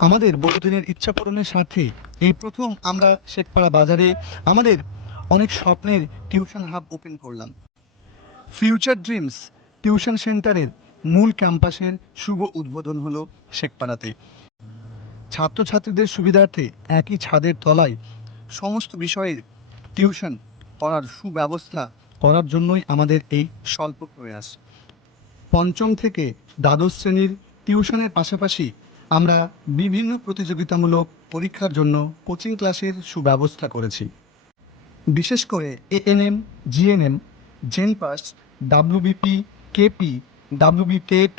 আমাদের বহুদিনের ইচ্ছা পূরণের সাথে এই প্রথম আমরা শেখপাড়া বাজারে আমাদের অনেক স্বপ্নের টিউশন হাব ওপেন করলাম। ফিউচার ড্রিমস টিউশন সেন্টারের মূল ক্যাম্পাসের শুভ উদ্বোধন হলো শেখপাড়াতে। ছাত্রছাত্রীদের সুবিধার্থে একই ছাদের তলায় সমস্ত বিষয়ের টিউশন করার সুব্যবস্থা করার জন্যই আমাদের এই স্বল্প প্রয়াস। পঞ্চম থেকে দ্বাদশ শ্রেণির টিউশনের পাশাপাশি আমরা বিভিন্ন প্রতিযোগিতামূলক পরীক্ষার জন্য কোচিং ক্লাসের সুব্যবস্থা করেছি। বিশেষ করে ANM, GNM, JENPAS, WBP, KP WB TET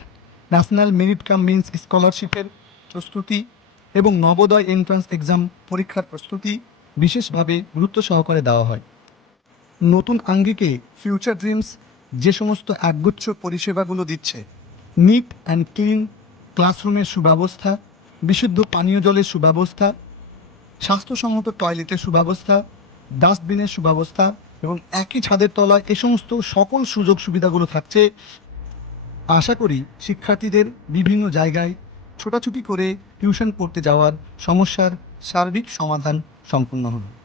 national merit cum means স্কলারশিপের প্রস্তুতি এবং নবোদয় এন্ট্রান্স এক্সাম পরীক্ষার প্রস্তুতি বিশেষভাবে গুরুত্ব সহকারে দেওয়া হয়। নতুন আঙ্গিকে ফিউচার ড্রিমস যে সমস্ত একগুচ্ছ পরিষেবাগুলো দিচ্ছে নিট অ্যান্ড ক্লিন ক্লাসরুমের সুব্যবস্থা, বিশুদ্ধ পানীয় জলের সুব্যবস্থা, স্বাস্থ্যসম্মত টয়লেটের সুব্যবস্থা, ডাস্টবিনের সুব্যবস্থা এবং একই ছাদের তলায় এ সমস্ত সকল সুযোগ সুবিধাগুলো থাকছে। আশা করি শিক্ষার্থীদের বিভিন্ন জায়গায় ছোটাছুটি করে টিউশন পড়তে যাওয়ার সমস্যার সার্বিক সমাধান সম্পূর্ণ হবে।